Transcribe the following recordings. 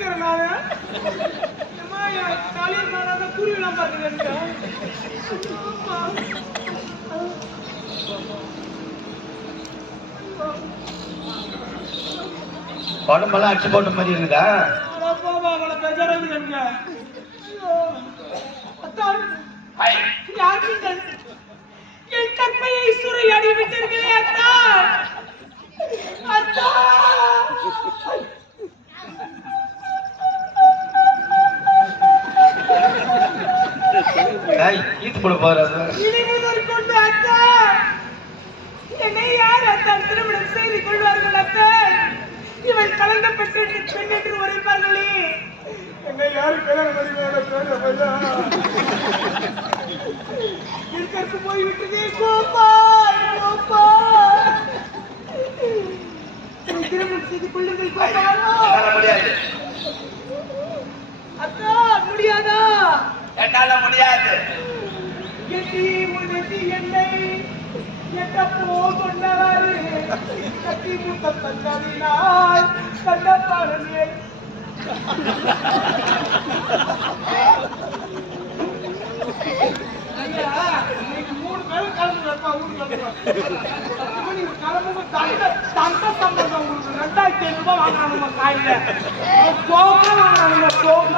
இருக்கிறேன் குருவிலாம் உடம்பெல்லாம் அடிச்சு போட்ட மாதிரி இருக்குதா? கொண்டு அத்தா. என்னை யார் அத்தான் திருமணம் செய்து கொள்வார்கள் அத்தான் இவள் கலந்த பெற்று பெண் என்று உரைப்பார்களே. என்னை யாரு கல்யாணம் இருக்கிறது போய் விட்டதே கோப்பா கோப்பா என்னை திருமணம் செய்து கொள்ளுங்கள் கோப்பா முடியாது. அத்தா முடியாதா? என்னால முடியாது. எட்டி உனக்கு என்னை எட்டப்போ கொண்டவர் கட்டி முத்த தந்தவினால் கண்ட பாருமே மூணு பேரும் கலந்து வைப்பா ஊருக்கு கிளம்புங்க தந்த தந்த சம்பளம் உங்களுக்கு ரெண்டாயிரத்தி ஐநூறு ரூபாய் வாங்குறாங்க காயில. கோவம் வாங்குறாங்க கோவம்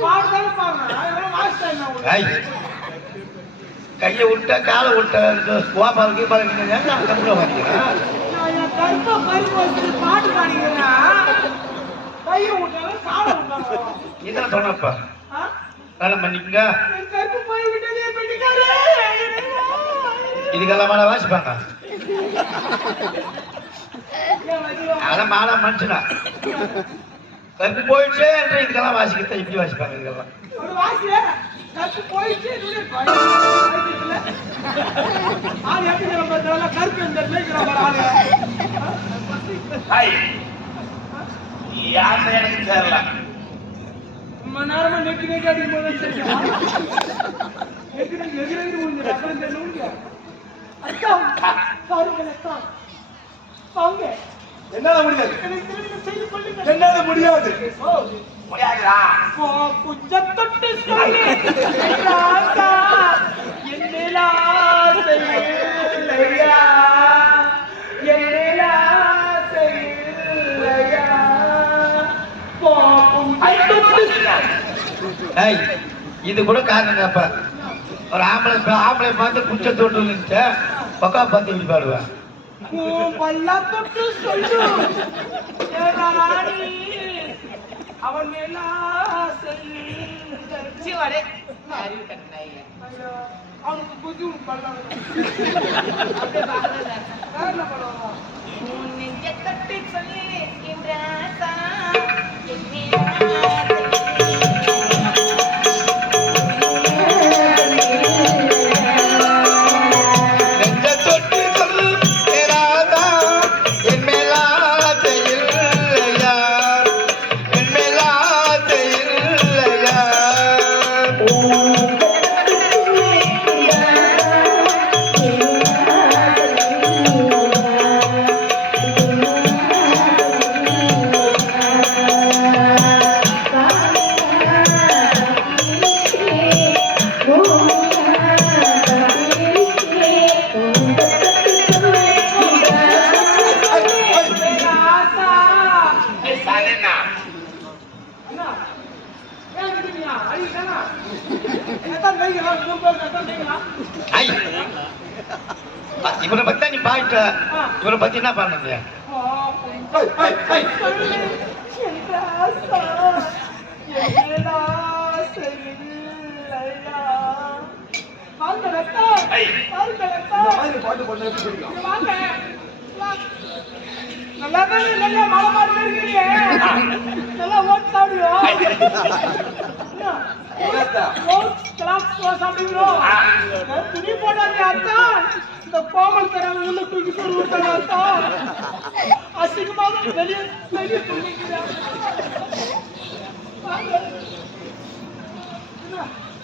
பாடுதானே பாருங்க. எவ்வளோ வாசிட்டா என்ன உங்களுக்கு. ஏய் கையை விட்ட காலை விட்ட கோபால் கீபால் நான் தமிழ வாங்கிக்கிறேன் இதான் சொன்னப்பா. வேலை பண்ணிக்கங்க. இதுக்கெல்லாம் மேலே வாசிப்பாங்க. அதெல்லாம் மாலை மனுஷனா. கருப்பு போயிடுச்சே என்று இதுக்கெல்லாம் வாசிக்கிறத இப்படி வாசிப்பாங்க இதுக்கெல்லாம். கருப்பு போயிடுச்சு ஆள் எப்படி நம்ம கருப்பு இந்த ஆளு? யாருன்னு எனக்கு தெரியல ரொம்ப நேரமா நெக்கி நெக்கி அடிக்கும் போது நெக்கி நெக்கி அக்கா பாருங்கள் அக்கா. வாங்க. என்னால முடியாது. என்னால முடியாது. ஓ முடியாதுடா குஞ்சத்தொட்டு சொல்லு. ராசா என்னிலா செய்யலையா என்னிலா செய்யலையா ஏய் இது கூட காரணம் அப்ப ஒரு ஆம்பளை ஆம்பளை பார்த்து குச்ச தோட்டு இருந்துச்சு பக்கா பார்த்து பாடுவேன் பல்லா தொட்டு சொல்லு. அவன் மேலா செய்யலை அவனுக்கு புத்தி உனக்கு பல்லா என்ன பண்ணுவாங்க? ராசா அண்ணா ஏன் அடிக்கிறீங்க அடிக்கா எத்தனை மைக்கலாம் மூணு பேர் எத்தனை மைக்கலாம் ஐ இவனை பத்தி நீ பாயிட்ட இவனை பத்தி துணி போட்டாங்க அத்தான் இந்த கோமல் உள்ள தூக்கி விட்டாங்க அத்தான் அசிங்கமாக வெளியே வெளியே தூங்கிக்கிறாங்க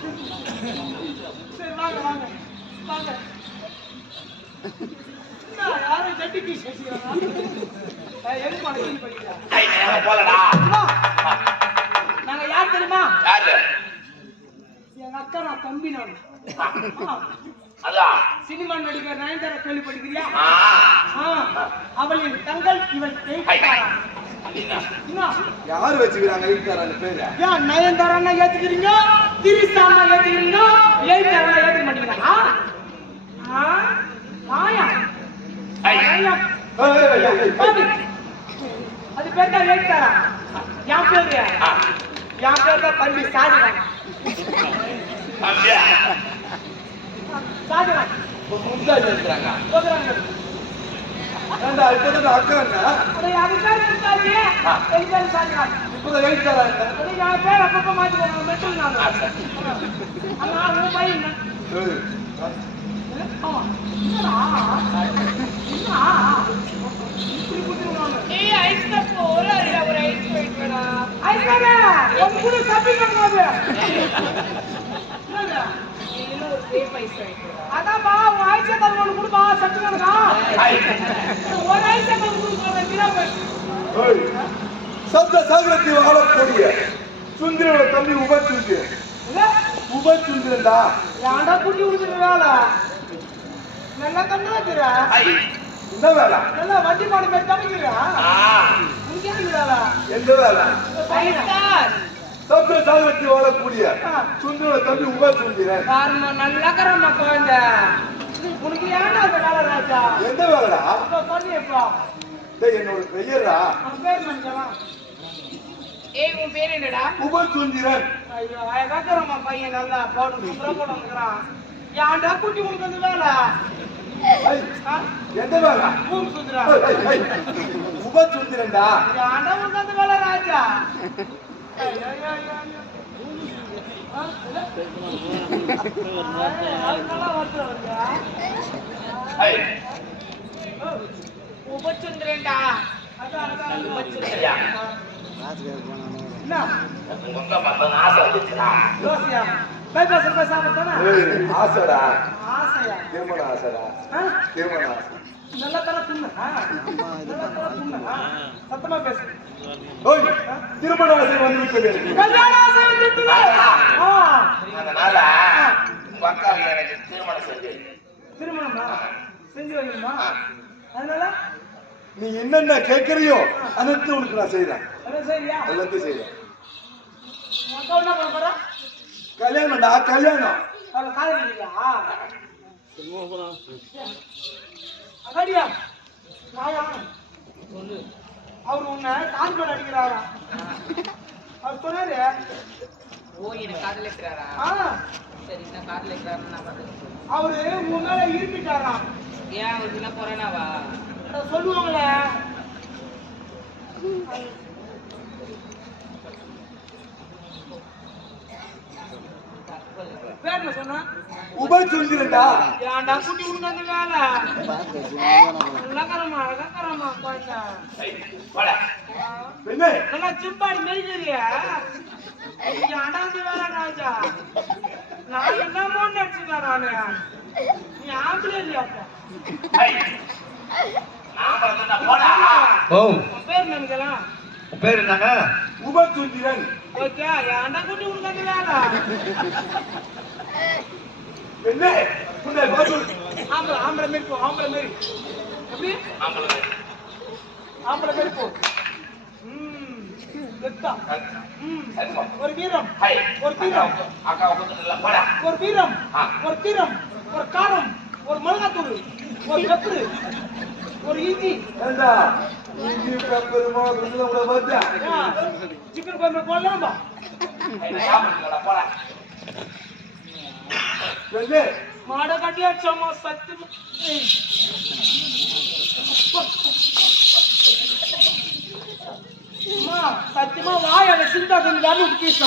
சரி வாங்க வாங்க. வாங்க. யாரும் வச்சுக்கிறாங்க எங்க மனசு படிக்கிறா போலடா? நாங்க யார் தெரியுமா? யாரு? எங்க அக்கா நான் தம்பி நான். அதான் சினிமா நடிகர் நயன்தாரா ஆ, அவளின் தங்கள் இவள் யார் வச்சுக்கிறாங்க நயன்தாரா ஏத்துக்கிறீங்க? திரிசாமா ஏத்துக்கிறீங்க ஏய்தாரா ஏத்துக்க மாட்டீங்களா ஆ? மாயா ஐ. மாயா. ஏய், ஏய், ஏய், ஏய். பாரு. அது பேர் தான் ஏய்தாரா என் பேரு ஆ, என் பேர் தான் பண்டி சாதிதான் அப்படியா சாதிதான் மும்தாஜ் இருக்கிறாங்க போகிறாங்க ஏன்டா இப்பதான் அக்கா என்ன அதை அது பேர் அப்பப்போ மாற்றிக்கணும் மெட்டல் நான் சரி. அண்ணா உன் பையன் என்ன? ஏய், ஆமா. என்னடா? என்ன? இப்படி குத்துறாங்க. ஐஸ் வாங்க. ஒரு குடி தப்பி பண்ணாது. என்னது? அதான்பா, உன் ஐஸ் வாட்டர் ஒண்ணு கொடுப்பா, சத்து கிடக்கா. ஐ, ஒரு ஐஸ் வாட்டர் கொடுப்பா. சப்த சாகரத்தில் வாழக்கூடிய சுந்தரோட தம்பி உபச்சுந்திரன் இல்ல? உபச்சுந்திரன்டா ஏன்டா குட்டி கொடுக்குற வேலை? நல்லா கண்ணு வைக்கிற. என்ன வேலை நல்லா வண்டி மாடு மாதிரி வேலை? எந்த வேலை? சப்த சாகரத்தில் வாழக்கூடிய. சுந்தரோட தம்பி உபச்சுந்திரன் பாரும்மா, நல்லா கரம்மா குழந்தை. உனக்கு ஏன்டா அந்த வேலை ராஜா எந்த வேலைடா என்னோட அவன் பேர் மனுஷனா ஏய் உன் பேர் என்னடா? உபச்சுந்திரன். ஐயோ அழகாக்கிறம்மா பையன் நல்லா போட்டு சூப்பரா போட்டுக்கிறான் ஏன்டா குட்டி உனக்கு அந்த வேலை? எந்த வேலை? ஏய், ஏய். உபச்சுந்திரன்டா. ஏன்டா உனக்கு அந்த வேலை ராஜா? அதான் உபச்சந்திரன். உங்க அக்கா பார்த்தா ஆசை வந்துச்சுடா தோசையா பைபாஸ் போய் சாப்பிட்டானா ஆசைடா ஆசையா திருமண ஆசைடா? திருமண ஆசை நல்ல தர துண்ணா சத்தமா பேசு ஓய் திருமண ஆசை வந்து விட்டது. கல்யாண ஆசை அதனால உங்க அக்கா எனக்கு திருமணம் செஞ்சு திருமணமா செஞ்சு வைக்கணுமா அதனால நீ என்னென்ன கேட்கறியோ அனைத்து உனக்கு நான் சரியா எல்லாத்தையும் அக்கா என்ன பண்ண போறா கல்யாணம்டா கல்யாணம். அவளை அகடியா நாயா? சொல்லு அவர் உன்னை கால் மேல அடிக்கிறாரா? அவர் சொன்னாரு. ஓ எனக்கு காதலிக்கிறாரா ஆ. சரி என்ன காதலிக்கிறாருன்னு நான் பார்த்துக்கிறேன். அவரு உன் மேல ஏன் அவருக்கு என்ன போறானாவா? அத சொல்லுவாங்களே. பேர் என்ன சொன்னா உபச்சுந்திரன்டா ஏன்டா குட்டி உனக்கு வேலை? குழந்தை ஐ, போடா. என்ன நல்லா சிம்பாடி மெரிக்கிறியா ஏன்டா இந்த வேலை ராஜா. நான் என்னமோ நினைச்சுக்கிறேன் நானு? நீ ஆம்பளை ஓ உன் பேர் பேர் என்னங்க ஓகே என்ன ஆம்பளை ஆம்பளை மாரி போ ஆம்பளை மாரி எப்படி ஆம்பளை. ஆம்பளை மாரி போ ஒரு வீரம் ஒரு வீரம் ஒரு வீரம் ஒரு தீரம் ஒரு காரம் ஒரு மிளகாத்தூள் ஒரு பெப்பரு ஒரு இஞ்சி ஏண்டா இந்தி பெருமா பார்த்தா சிக்கன் குழம்பு போடலாமா ஐ, நான் சாப்பிட்டுக்கடா, சத்தியமா ஏய். அம்மா சத்தியமா வாயால சிந்தா கொஞ்சம் வரணும் பீஸ்